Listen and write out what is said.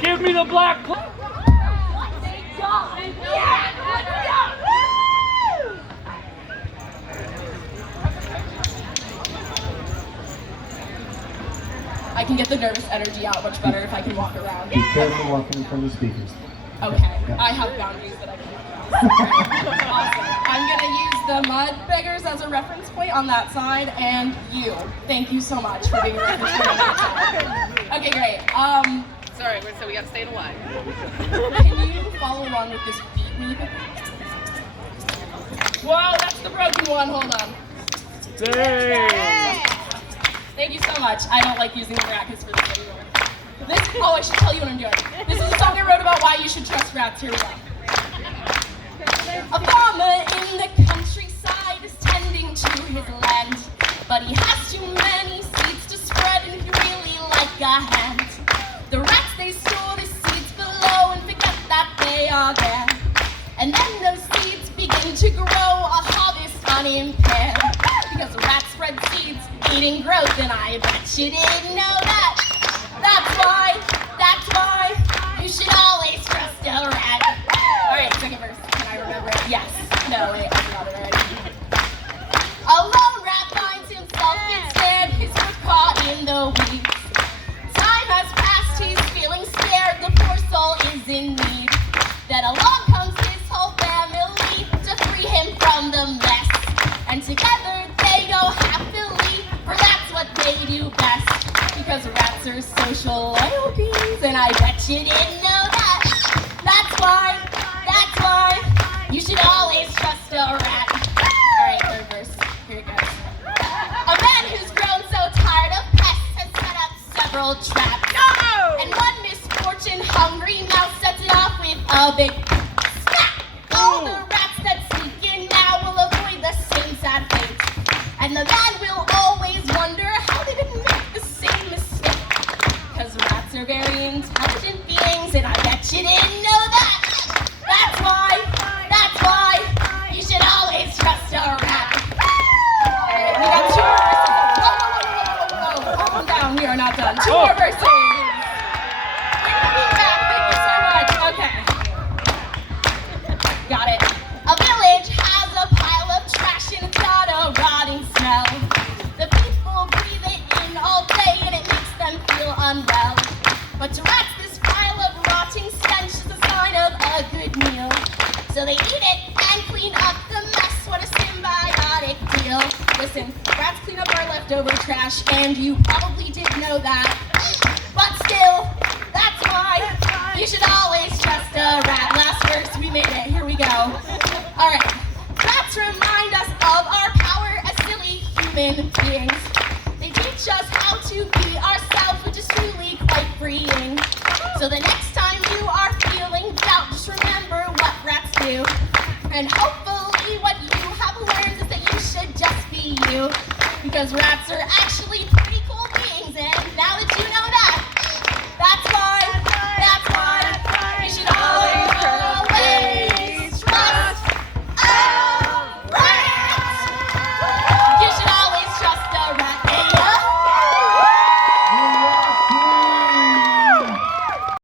Give me the black. I can get the nervous energy out much better if I can walk around. Be careful walking in front of the speakers. Okay, I have boundaries that I can walk around. Awesome. I'm gonna use the mud beggars as a reference point on that side, and you. Thank you so much for being a reference point on that side. Okay, great. Sorry, so we gotta stay in a line. Can you follow along with this beat really quick? Whoa, that's the broken one. Hold on. Dang. Thank you so much. I don't like using the rackets for this anymore. I should tell you what I'm doing. This is a song I wrote about why you should trust rats. Here we go. A farmer in the countryside is tending to his land, but he has too many seeds to spread and he really like a hand. The rats, they store the seeds below and forget that they are there. And then those seeds begin to grow, a harvest unimpaired. Because the rats spread seeds, eating growth, and I bet you didn't know that. That's why you should always trust a rat. Alright, second verse. Can I remember it? Yes. No, wait, I forgot it already. A lone rat finds himself instead, his foot caught in the weeds. Time has passed, he's feeling scared, the poor soul is in need. Then along comes his whole family to free him from the mess. And together they go happily, for that's what they do best. Because rats are social loyal beings, and I bet you didn't know that. That's why you should always trust a rat. Alright, third verse. Here it goes. A man who's grown so tired of pests has set up several traps. No! And one misfortune hungry mouse sets it off with a big snap. All the rats that sneak in now will avoid the same sad fate. And the man will always wonder how they didn't make the same mistake. Because rats are very intelligent beings, and I bet you didn't know that. That's why you should always trust a rat. Alright, we got 2 more verses. Whoa, calm down, we are not done. 2 more verses. Bring the beat back, thank you so much. Okay. Got it. A village has a pile of trash and it's got a rotting smell. The people breathe it in all day and it makes them feel unwell. But to rats, this pile of rotting stench is a sign of a good meal. So they eat it and clean up the mess. What a symbiotic deal. Listen, rats clean up our leftover trash, and you probably didn't know that. But still, that's why you should always trust a rat. Last verse, we made it. Here we go. Alright. Rats remind us of our power as silly human beings. They teach us how to be ourselves, which is truly quite freeing. So the next time you are feeling doubt, just remember what rats do. And hopefully what you have learned is that you should just be you. Because rats are actually